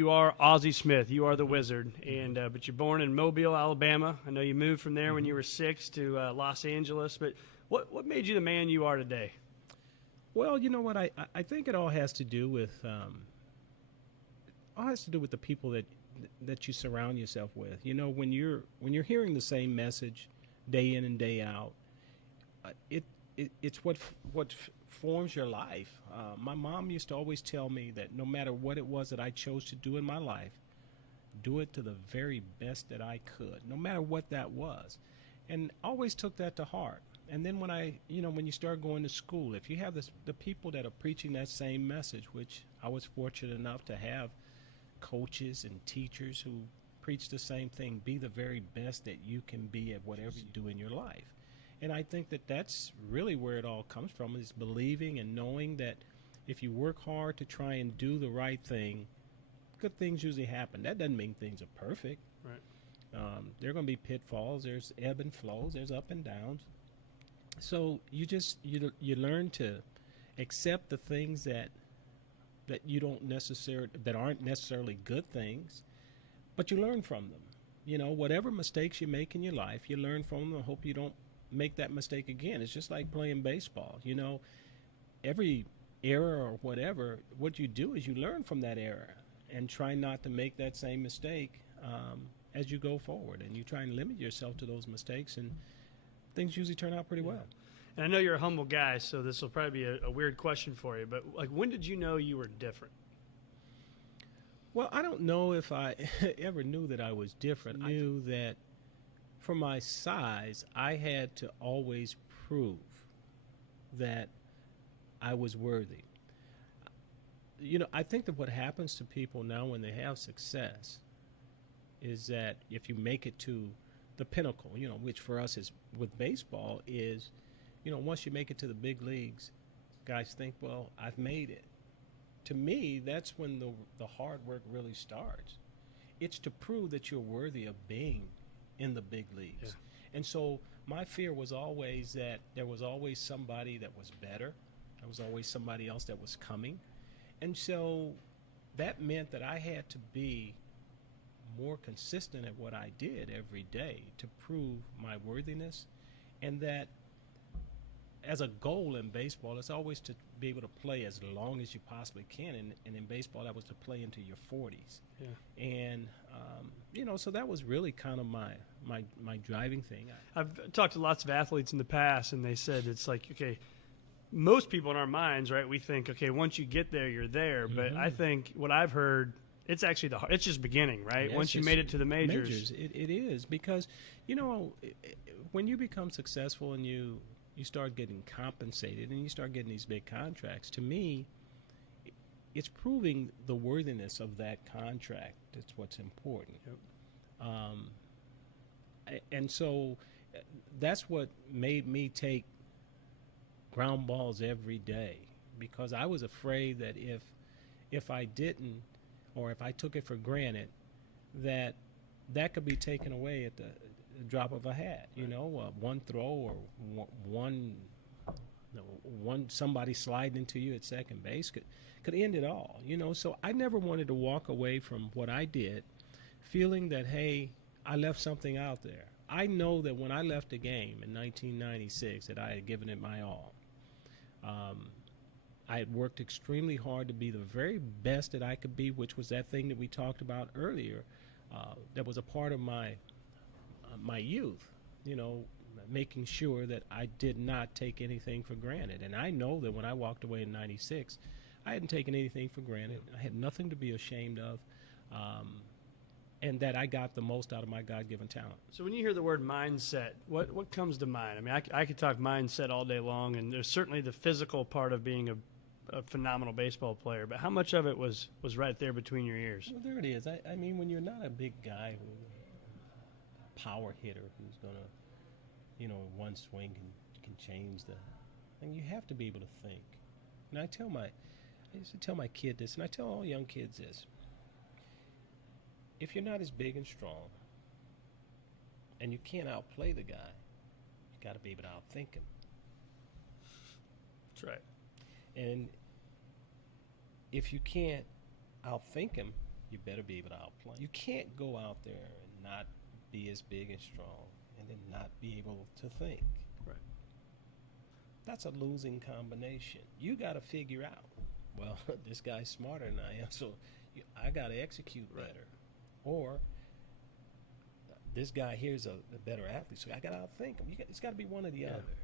You are Ozzie Smith. You are the Wizard, and but you're born in Mobile, Alabama. I know you moved from there when you were 6 to Los Angeles. But what made you the man you are today? Well, you know what? I think it all has to do with the people that you surround yourself with. You know, when you're hearing the same message day in and day out, it's what forms your life. My mom used to always tell me that no matter what it was that I chose to do in my life, do it to the very best that I could, no matter what that was, and I always took that to heart. And then when you start going to school, if you have the people that are preaching that same message, which I was fortunate enough to have coaches and teachers who preach the same thing, be the very best that you can be at whatever you do in your life. And I think that that's really where it all comes from, is believing and knowing that if you work hard to try and do the right thing, good things usually happen. That doesn't mean things are perfect. Right. There are going to be pitfalls. There's ebb and flows. There's up and downs. So you learn to accept the things that aren't necessarily good things, but you learn from them. You know, whatever mistakes you make in your life, you learn from them. I hope you don't make that mistake again. It's just like playing baseball. You know, every error or whatever, what you do is you learn from that error and try not to make that same mistake as you go forward. And you try and limit yourself to those mistakes, and things usually turn out pretty well. And I know you're a humble guy, so this will probably be a weird question for you, but like, when did you know you were different? Well, I don't know if I ever knew that I was different. I knew that for my size, I had to always prove that I was worthy. You know, I think that what happens to people now when they have success is that if you make it to the pinnacle, you know, which for us is with baseball is, you know, once you make it to the big leagues, guys think, well, I've made it. To me, that's when the hard work really starts. It's to prove that you're worthy of being in the big leagues. Yeah. And so my fear was always that there was always somebody that was better. There was always somebody else that was coming. And so that meant that I had to be more consistent at what I did every day to prove my worthiness, and that as a goal in baseball, it's always to be able to play as long as you possibly can. And in baseball, that was to play into your 40s. Yeah. And, you know, so that was really kind of my driving thing. I've talked to lots of athletes in the past, and they said it's like, okay, most people in our minds, right, we think, okay, once you get there, you're there. But I think what I've heard, it's actually it's just beginning, right? Yes, once you made it to the majors. It is, because, you know, when you become successful and you start getting compensated and you start getting these big contracts, to me, it's proving the worthiness of that contract. That's what's important. Yep. And so that's what made me take ground balls every day, because I was afraid that if I didn't, or if I took it for granted, that could be taken away at the drop of a hat. You know, one throw or one somebody sliding into you at second base could end it all. You know, so I never wanted to walk away from what I did feeling that, hey, I left something out there. I know that when I left the game in 1996 that I had given it my all. I had worked extremely hard to be the very best that I could be, which was that thing that we talked about earlier. That was a part of my youth, you know, making sure that I did not take anything for granted. And I know that when I walked away in 96, I hadn't taken anything for granted. I had nothing to be ashamed of, and that I got the most out of my God-given talent. So when you hear the word mindset, what comes to mind? I mean, I could talk mindset all day long, and there's certainly the physical part of being a phenomenal baseball player, but how much of it was right there between your ears? Well, there it is. I mean, when you're not a big guy, power hitter who's going to, you know, one swing can change and you have to be able to think. And I used to tell my kid this, and I tell all young kids this. If you're not as big and strong and you can't outplay the guy, you got to be able to outthink him. That's right. And if you can't outthink him, you better be able to outplay. You can't go out there and not be as big and strong and then not be able to think. Right. That's a losing combination. You got to figure out, well, this guy's smarter than I am, so I got to execute Right. better. Or this guy here's a better athlete, so I got to outthink him. It's got to be one or the other.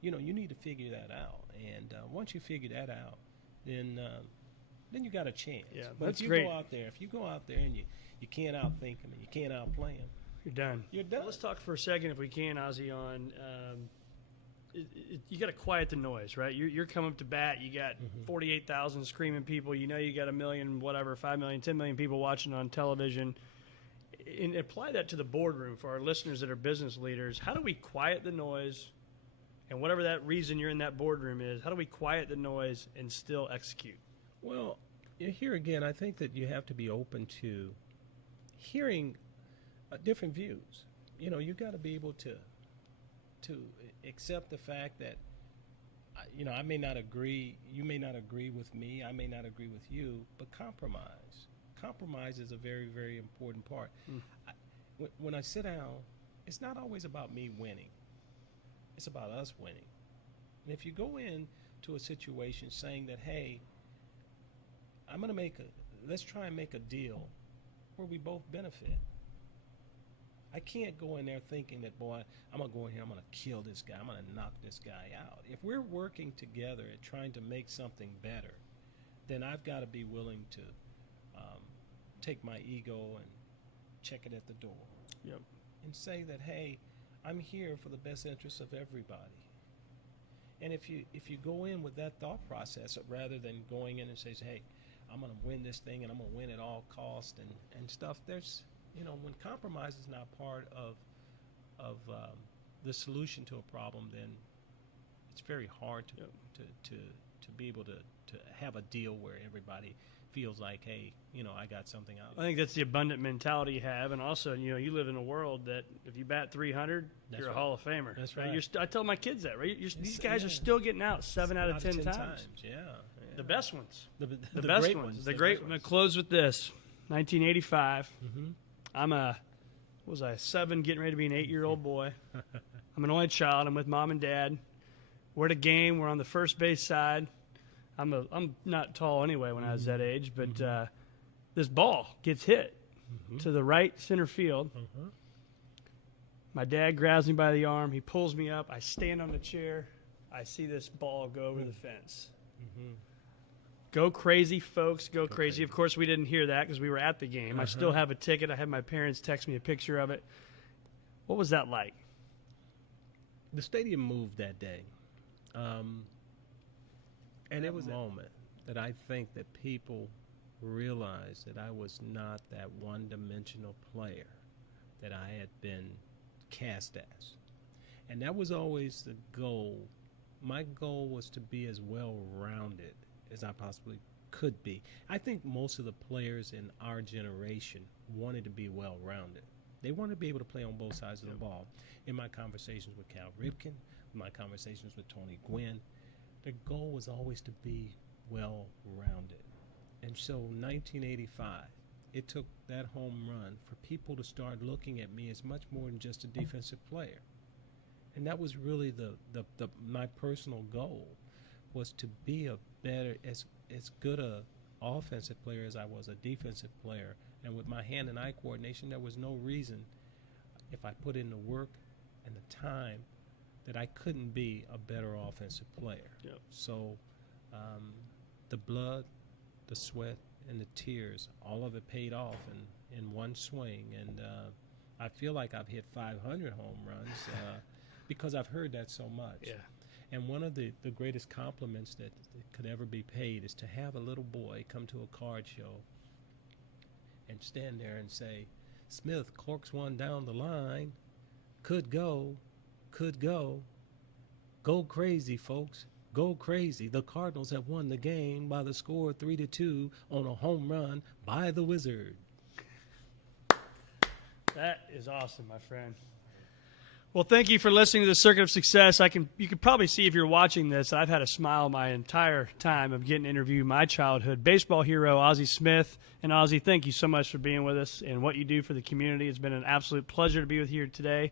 You know, you need to figure that out. And once you figure that out, then you got a chance. Yeah, but that's if you great. go out there, and you can't outthink him and you can't outplay him, You're done. you're done. Well, let's talk for a second, if we can, Ozzie, on you got to quiet the noise, right? You're coming up to bat. You got 48,000 screaming people. You know you got 1 million, whatever, 5 million, 10 million people watching on television. And apply that to the boardroom for our listeners that are business leaders. How do we quiet the noise? And whatever that reason you're in that boardroom is, how do we quiet the noise and still execute? Well, here again, I think that you have to be open to hearing different views. You know, you got to be able to accept the fact that, you know, I may not agree, you may not agree with me, I may not agree with you, but compromise. Compromise is a very, very important part. When I sit down, it's not always about me winning. It's about us winning. And if you go into a situation saying that, hey, let's try and make a deal where we both benefit. I can't go in there thinking that, boy, I'm going to go in here, I'm going to kill this guy, I'm going to knock this guy out. If we're working together at trying to make something better, then I've got to be willing to take my ego and check it at the door. Yep. And say that, hey, I'm here for the best interests of everybody. And if you go in with that thought process rather than going in and say, hey, I'm going to win this thing and I'm going to win at all cost and stuff, there's, you know, when compromise is not part of the solution to a problem, then it's very hard to be able to have a deal where everybody feels like, hey, you know, I got something out of it. I think that's the abundant mentality you have. And also, you know, you live in a world that if you bat 300, you're a Hall of Famer. That's right. right. I tell my kids that, right? These guys are still getting out 7 out of 10 times. Yeah. The best ones. The best great ones. The great. I'm going to close with this. 1985. Mm-hmm. I'm what was I, 7, getting ready to be an 8-year-old boy. I'm an only child. I'm with mom and dad. We're at a game. We're on the first base side. I'm not tall anyway when I was that age, but this ball gets hit to the right center field. My dad grabs me by the arm. He pulls me up. I stand on the chair. I see this ball go over the fence. Go crazy, folks. Go crazy. Of course, we didn't hear that because we were at the game. I still have a ticket. I had my parents text me a picture of it. What was that like? The stadium moved that day. And it was a moment that I think that people realized that I was not that one-dimensional player that I had been cast as. And that was always the goal. My goal was to be as well-rounded as I possibly could be. I think most of the players in our generation wanted to be well-rounded. They wanted to be able to play on both sides of the ball. In my conversations with Cal Ripken, my conversations with Tony Gwynn, the goal was always to be well-rounded. And so 1985, it took that home run for people to start looking at me as much more than just a defensive player. And that was really my personal goal, was to be a better, as good a offensive player as I was a defensive player. And with my hand and eye coordination, there was no reason, if I put in the work and the time, that I couldn't be a better offensive player. Yep. So the blood, the sweat, and the tears, all of it paid off in one swing. And I feel like I've hit 500 home runs because I've heard that so much. Yeah. And one of the greatest compliments that could ever be paid is to have a little boy come to a card show and stand there and say, Smith corks one down the line, could go, go crazy, folks, go crazy. The Cardinals have won the game by the score of 3-2 on a home run by the Wizard. That is awesome, my friend. Well, thank you for listening to the Circuit of Success. You can probably see if you're watching this, I've had a smile my entire time of getting to interview my childhood baseball hero, Ozzie Smith. And Ozzie, thank you so much for being with us and what you do for the community. It's been an absolute pleasure to be with you today.